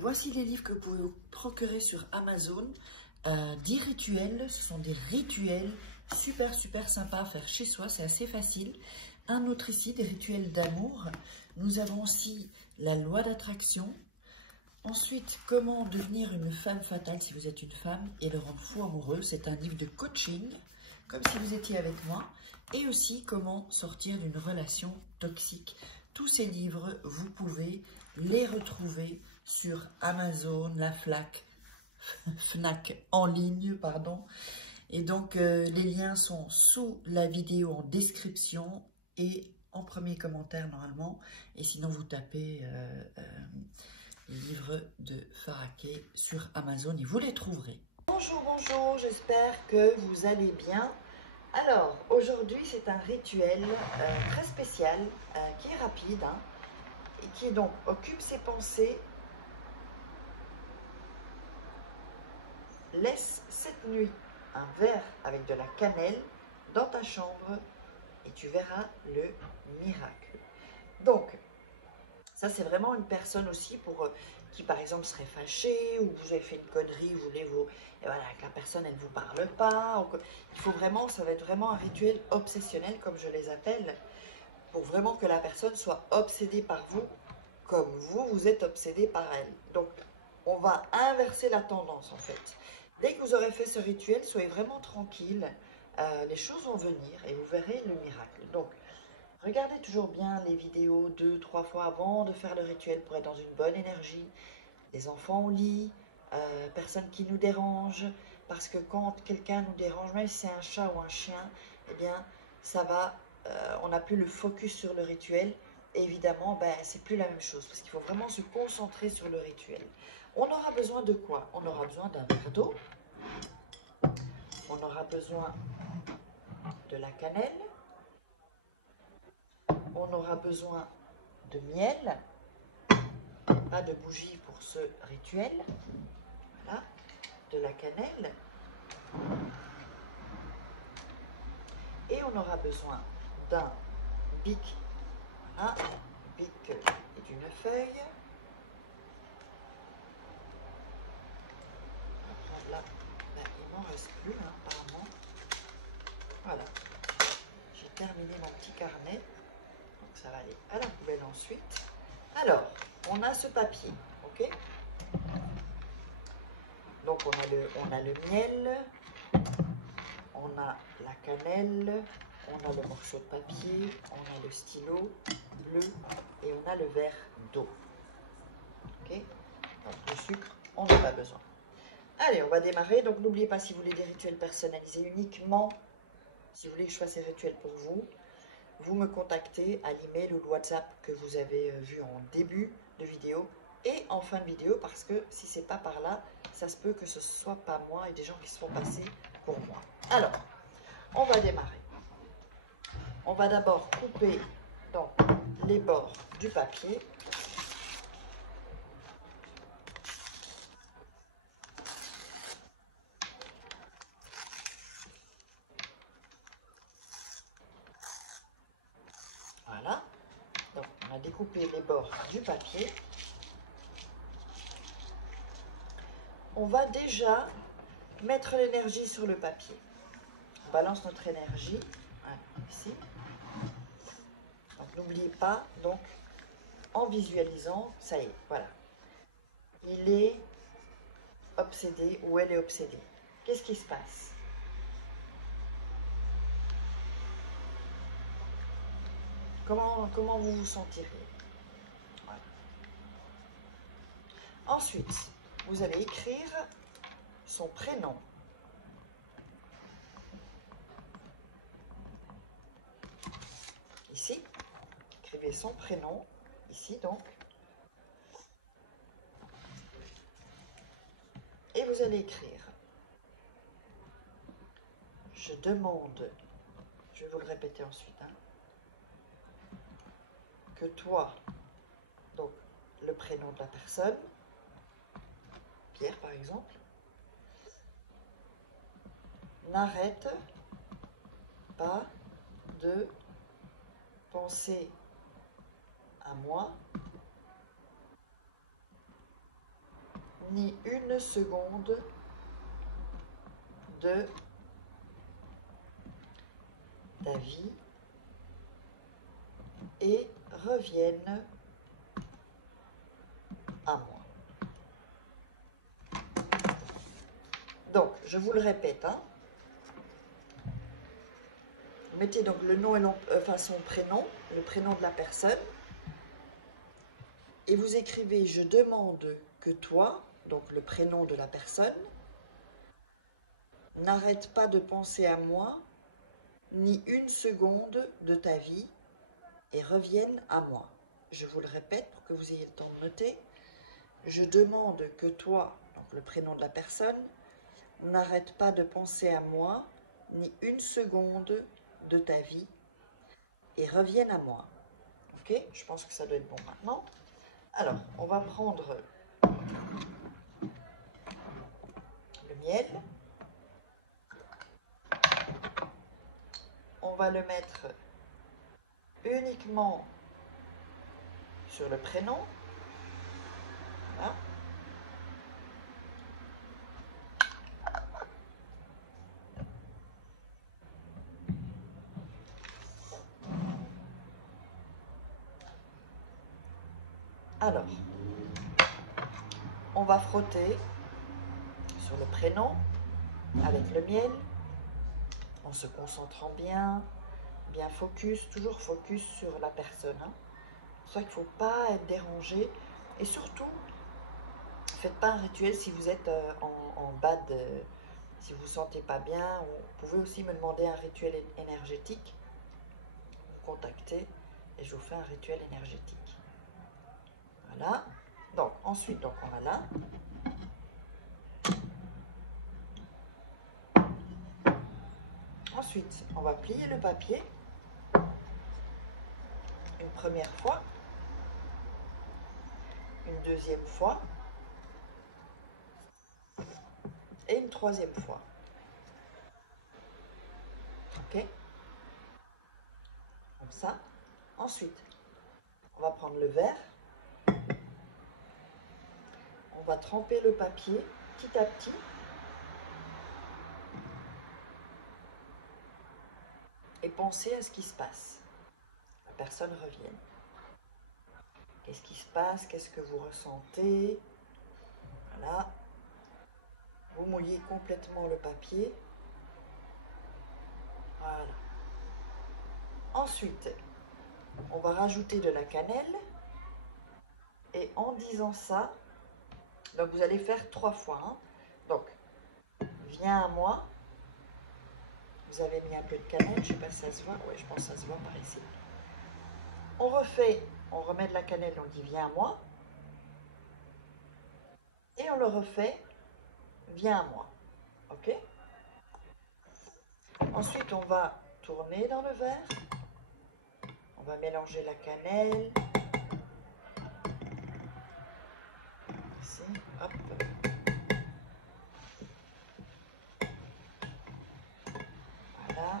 voici les livres que vous pouvez vous procurer sur Amazon. 10 rituels, ce sont des rituels super sympas à faire chez soi, c'est assez facile. Un autre ici, des rituels d'amour. Nous avons aussi la loi d'attraction. Ensuite, comment devenir une femme fatale si vous êtes une femme et le rendre fou amoureux. C'est un livre de coaching, comme si vous étiez avec moi. Et aussi, comment sortir d'une relation toxique. Tous ces livres, vous pouvez les retrouver sur Amazon, la Fnac en ligne, pardon. Et donc, les liens sont sous la vidéo en description et en premier commentaire normalement. Et sinon, vous tapez livres de Faraquet sur Amazon et vous les trouverez. Bonjour, j'espère que vous allez bien. Alors, aujourd'hui, c'est un rituel très spécial, qui est rapide, hein, et qui donc occupe ses pensées. Laisse cette nuit un verre avec de la cannelle dans ta chambre et tu verras le miracle. Donc, ça c'est vraiment une personne aussi qui par exemple serait fâchée ou vous avez fait une connerie, vous voulez vous... Et voilà, que la personne elle ne vous parle pas. Il faut vraiment, ça va être vraiment un rituel obsessionnel comme je les appelle, pour vraiment que la personne soit obsédée par vous comme vous êtes obsédé par elle. Donc, on va inverser la tendance en fait. Dès que vous aurez fait ce rituel, soyez vraiment tranquille, les choses vont venir et vous verrez le miracle. Donc, regardez toujours bien les vidéos 2-3 fois avant de faire le rituel pour être dans une bonne énergie. Les enfants au lit, personne qui nous dérange, parce que quand quelqu'un nous dérange, même si c'est un chat ou un chien, eh bien, ça va, on n'a plus le focus sur le rituel. Et évidemment, ben, c'est plus la même chose, parce qu'il faut vraiment se concentrer sur le rituel. On aura besoin de quoi? On aura besoin d'un verre d'eau, on aura besoin de la cannelle, on aura besoin de miel, pas de bougie pour ce rituel, voilà, de la cannelle, et on aura besoin d'un bic, voilà, bic et d'une feuille. Là, il m'en reste plus, hein, apparemment. Voilà, j'ai terminé mon petit carnet, donc ça va aller à la poubelle ensuite. Alors, on a ce papier, ok? Donc on a le miel, on a la cannelle, on a le morceau de papier, on a le stylo bleu et on a le verre d'eau. Ok? Donc le sucre, on n'a pas besoin. Allez, on va démarrer. Donc n'oubliez pas, si vous voulez des rituels personnalisés uniquement, si vous voulez que je fasse ces rituels pour vous, vous me contactez à l'email ou le WhatsApp que vous avez vu en début de vidéo et en fin de vidéo, parce que si c'est pas par là, ça se peut que ce soit pas moi et des gens qui se font passer pour moi. Alors, on va démarrer. On va d'abord couper donc les bords du papier. Voilà. Donc, on a découpé les bords du papier. On va déjà mettre l'énergie sur le papier. On balance notre énergie, voilà, ici. Donc n'oubliez pas, donc en visualisant, ça y est, voilà. Il est obsédé ou elle est obsédée. Qu'est-ce qui se passe? Comment vous vous sentirez? Voilà. Ensuite, vous allez écrire son prénom. Ici, écrivez son prénom, ici donc. Et vous allez écrire: je demande, je vais vous le répéter ensuite, hein, que toi, donc le prénom de la personne, Pierre par exemple, n'arrête pas de penser à moi ni une seconde de ta vie et reviennent à moi. Donc, je vous le répète, hein. Mettez donc le nom et son prénom, le prénom de la personne, et vous écrivez « Je demande que toi », donc le prénom de la personne, n'arrête pas de penser à moi, ni une seconde de ta vie, et revienne à moi. Je vous le répète pour que vous ayez le temps de noter. Je demande que toi, donc le prénom de la personne, n'arrête pas de penser à moi, ni une seconde de ta vie, et revienne à moi. Ok? Je pense que ça doit être bon maintenant. Alors, on va prendre le miel. On va le mettre uniquement sur le prénom. Voilà. Alors, on va frotter sur le prénom avec le miel, en se concentrant bien focus, toujours focus sur la personne. Hein. C'est ça qu'il ne faut pas être dérangé. Et surtout, ne faites pas un rituel si vous êtes en bas de... Si vous ne vous sentez pas bien. Vous pouvez aussi me demander un rituel énergétique. Vous contactez et je vous fais un rituel énergétique. Voilà. Donc, ensuite, donc, on va là. Ensuite, on va plier le papier une première fois, une deuxième fois et une troisième fois. Ok? Comme ça. Ensuite, on va prendre le verre. On va tremper le papier petit à petit. Et penser à ce qui se passe. La personne revienne. Qu'est-ce qui se passe? Qu'est-ce que vous ressentez? Voilà. Vous mouillez complètement le papier. Voilà. Ensuite, on va rajouter de la cannelle. Et en disant ça, donc vous allez faire 3 fois. Hein. Donc, viens à moi. Vous avez mis un peu de cannelle, je ne sais pas si ça se voit. Oui, je pense que ça se voit par ici. On refait, on remet de la cannelle, on dit viens à moi. Et on le refait, viens à moi. Ok? Ensuite, on va tourner dans le verre. On va mélanger la cannelle. Ici, hop. Voilà.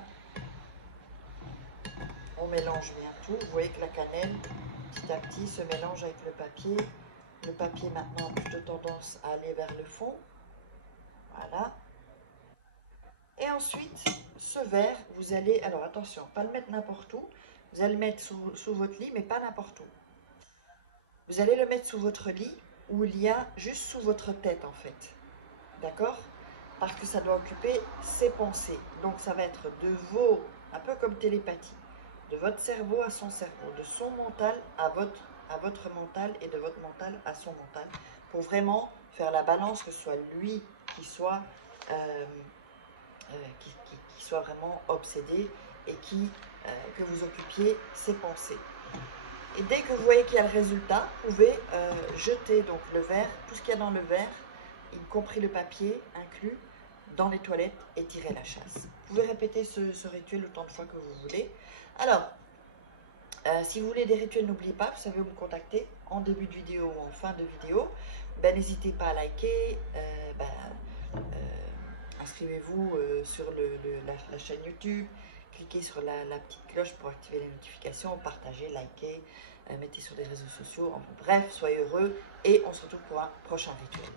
On mélange bien tout. Vous voyez que la cannelle, petit à petit, se mélange avec le papier. Le papier, maintenant, a plutôt tendance à aller vers le fond. Voilà. Et ensuite, ce verre, vous allez... Alors, attention, pas le mettre n'importe où. Vous allez le mettre sous votre lit, mais pas n'importe où. Vous allez le mettre sous votre lit, où il y a juste sous votre tête, en fait. D'accord? Parce que ça doit occuper ses pensées. Donc, ça va être de vos... Un peu comme télépathie. De votre cerveau à son cerveau. De son mental à votre mental et de votre mental à son mental. Pour vraiment faire la balance, que ce soit lui qui soit... qui soit vraiment obsédé et que vous occupiez ses pensées. Et dès que vous voyez qu'il y a le résultat, vous pouvez jeter donc le verre, tout ce qu'il y a dans le verre, y compris le papier inclus, dans les toilettes et tirer la chasse. Vous pouvez répéter ce rituel autant de fois que vous voulez. Alors, si vous voulez des rituels, n'oubliez pas, vous savez où me contacter en début de vidéo ou en fin de vidéo. N'hésitez pas à liker, inscrivez-vous sur la chaîne YouTube, cliquez sur la petite cloche pour activer les notifications, partagez, likez, mettez sur les réseaux sociaux. Enfin, bref, soyez heureux et on se retrouve pour un prochain rituel.